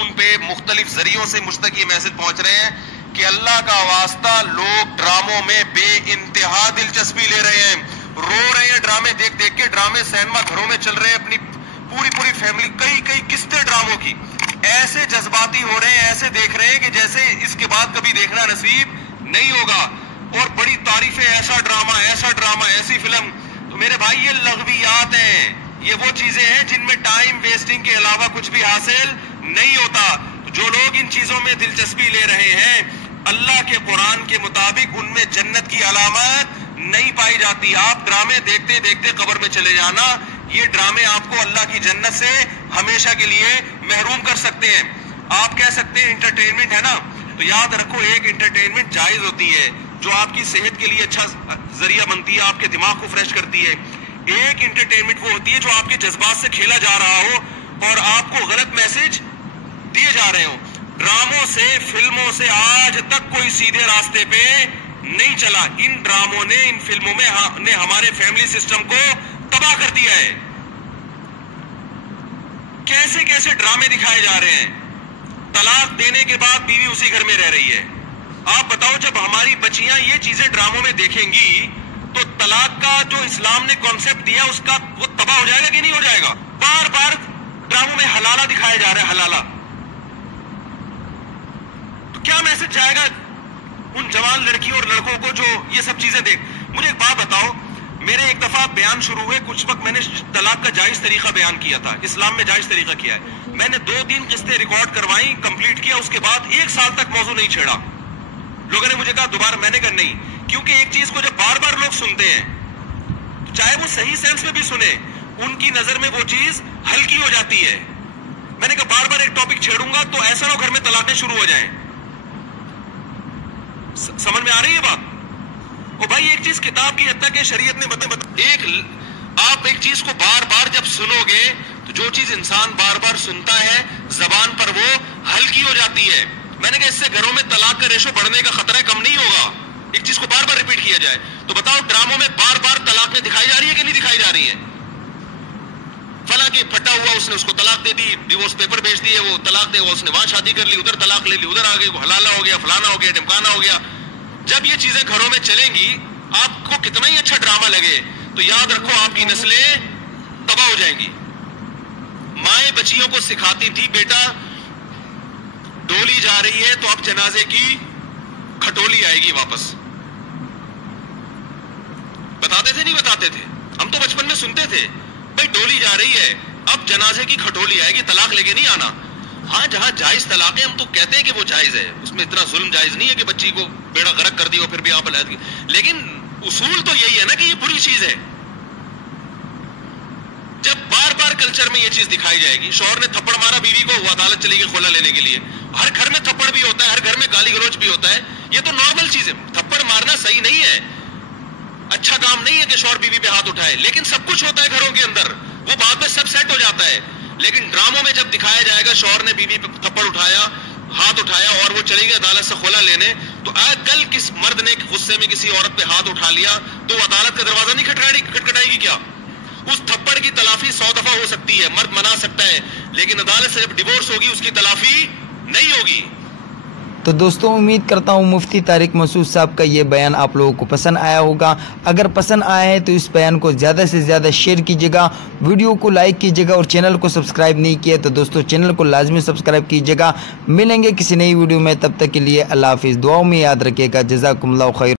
Phone پہ مختلف ذریعوں سے مجھ تک یہ میسج پہنچ رہے ہیں کہ اللہ کا واسطہ لوگ ڈراموں میں بے انتہا دلچسپی لے رہے ہیں, رو رہے ہیں ڈرامے دیکھ دیکھ کے. ڈرامے سینما گھروں میں چل رہے ہیں, اپنی پوری فیملی, کئی قسطیں ڈراموں کی, ایسے جذباتی ہو رہے ہیں, ایسے دیکھ رہے ہیں کہ جیسے اس کے بعد کبھی دیکھنا نصیب نہیں ہوگا. اور بڑی تعریفیں, ایسا ڈرامہ, ایسی فلم. تو میرے بھائی یہ لغویات ہیں, یہ وہ چیزیں ہیں جن میں ٹائم ویسٹنگ کے علاوہ کچھ بھی حاصل نہیں ہوتا. جو لوگ ان چیزوں میں دلچسپی لے رہے ہیں, اللہ کے قرآن کے مطابق ان میں جنت کی علامت نہیں پائی جاتی. آپ ڈرامے دیکھتے دیکھتے قبر میں چلے جانا, یہ ڈرامے آپ کو اللہ کی جنت سے ہمیشہ کے لیے محروم کر سکتے ہیں. آپ کہہ سکتے ہیں انٹرٹینمنٹ ہے نا, تو یاد رکھو ایک انٹرٹینمنٹ جائز ہوتی ہے جو آپ کی صحت کے لیے اچھا ذریعہ بنتی ہے, آپ کے دماغ کو فریش کرتی ہے. ایک انٹرٹینمنٹ وہ ہوتی ہے جو آپ کے جذبات سے کھیلا جا رہا ہو اور آپ کو غلط میسج دیے جا رہے ہو. ڈراموں سے, فلموں سے آج تک کوئی سیدھے راستے پہ نہیں چلا. ان ڈراموں نے, ان فلموں میں ہمارے فیملی سسٹم کو تباہ کر دیا ہے. کیسے ڈرامے دکھائے جا رہے ہیں. طلاق دینے کے بعد بیوی اسی گھر میں رہ رہی ہے. آپ بتاؤ جب ہماری بچیاں یہ چیزیں ڈراموں میں دیکھیں گی تو طلاق کا جو اسلام نے کانسیپٹ دیا اس کا وہ تباہ ہو جائے گا کہ نہیں ہو جائے گا. بار ڈراموں میں حلالہ دکھایا جا رہا ہے, حلالہ. تو کیا میسج جائے گا ان جوان لڑکیوں اور لڑکوں کو جو یہ سب چیزیں دیکھ. مجھے ایک بات بتاؤ, میرے ایک دفعہ بیان شروع ہوئے, کچھ وقت میں نے طلاق کا جائز طریقہ بیان کیا تھا, اسلام میں جائز طریقہ کیا ہے. میں نے 2-3 قسطیں ریکارڈ کروائی, کمپلیٹ کیا, اس کے بعد 1 سال تک موضوع نہیں چھیڑا. لوگوں نے مجھے کہا دوبارہ, میں نے کہا نہیں, کیونکہ ایک چیز کو جب بار لوگ سنتے ہیں, چاہے وہ صحیح سینس میں بھی سنے, ان کی نظر میں وہ چیز ہلکی ہو جاتی ہے. میں نے کہا بار ایک ٹاپک چھیڑوں گا تو ایسا نہ گھر میں طلاقیں شروع ہو جائیں. سمجھ میں آ رہی ہے بات؟ او بھائی ایک چیز کتاب کی حد تک ہے, شریعت نے آپ ایک چیز کو بار جب سنو گے تو جو چیز انسان بار سنتا ہے زبان پر وہ ہلکی ہو جاتی ہے. میں نے کہا اس سے گھروں میں طلاق کا ریشو بڑھنے کا خطرہ کم نہیں ہوگا, ایک چیز کو بار ریپیٹ کیا جائے. تو بتاؤ ڈراموں میں بار طلاقیں دکھائی جا رہی ہے کہ نہیں دکھائی جا رہی ہیں؟ فلاں کے پھٹا ہوا, اس نے اس کو طلاق دے دی, ڈیورس پیپر بھیج دیے, وہ طلاق دے, وہ اس نے وہاں شادی کر لی, ادھر طلاق لے لی, ادھر آ گئی, وہ حلالہ ہو گیا, فلانا ہو گیا, ڈمکانا ہو گیا. جب یہ چیزیں گھروں میں چلیں گی, آپ کو کتنا ہی اچھا ڈرامہ لگے, تو یاد رکھو آپ کی نسلیں تباہ ہو جائیں گی. مائیں بچیوں کو سکھاتی تھی, بیٹا ڈولی جا رہی ہے تو اب جنازے کی کھٹولی آئے گی واپس. بتاتے تھے نہیں بتاتے تھے؟ ہم تو بچپن میں سنتے تھے, بھائی ڈولی جا رہی ہے اب جنازے کی کھٹولی آئے گی, طلاق لے کے نہیں آنا. ہاں جہاں جائز طلاق ہے ہم تو کہتے ہیں کہ وہ جائز ہے, اس میں اتنا ظلم جائز نہیں ہے کہ بچی کو بیڑا غرق کر دی ہو پھر بھی آپ علیحدگی. لیکن اصول تو یہی ہے نا کہ یہ بری چیز ہے. جب بار کلچر میں یہ چیز دکھائی جائے گی, شوہر نے تھپڑ مارا بیوی کو, وہ عدالت چلے گی خلا لینے کے لیے. ہر گھر میں تھپڑ بھی ہوتا ہے, ہر گھر میں گالی گلوچ بھی ہوتا ہے, یہ تو نارمل چیز ہے. تھپڑ مارنا صحیح نہیں ہے, اچھا کام نہیں ہے کہ شوہر بیوی پہ ہاتھ اٹھائے, لیکن سب کچھ ہوتا ہے گھروں کے اندر, وہ بعد میں سب سیٹ ہو جاتا ہے. لیکن ڈراموں میں جب دکھایا جائے گا شوہر نے بیوی پہ تھپڑ اٹھایا, ہاتھ اٹھایا اور وہ چلی گئی عدالت سے خلا لینے, تو کل کس مرد نے غصے میں کسی عورت پہ ہاتھ اٹھا لیا تو وہ عدالت کا دروازہ نہیں کھٹکھٹائے گی کیا؟ اس تھپڑ کی تلافی 100 دفعہ ہو سکتی ہے, مرد منا سکتا ہے, لیکن عدالت سے جب ڈیورس ہوگی اس کی تلافی نہیں ہوگی. تو دوستوں امید کرتا ہوں مفتی طارق مسعود صاحب کا یہ بیان آپ لوگوں کو پسند آیا ہوگا. اگر پسند آیا ہے تو اس بیان کو زیادہ سے زیادہ شیئر کیجیے گا, ویڈیو کو لائک کیجیے گا, اور چینل کو سبسکرائب نہیں کیا تو دوستوں چینل کو لازمی سبسکرائب کیجیے گا. ملیں گے کسی نئی ویڈیو میں, تب تک کے لیے اللہ حافظ. دعاؤں میں یاد رکھیے گا. جزاکم اللہ خیر.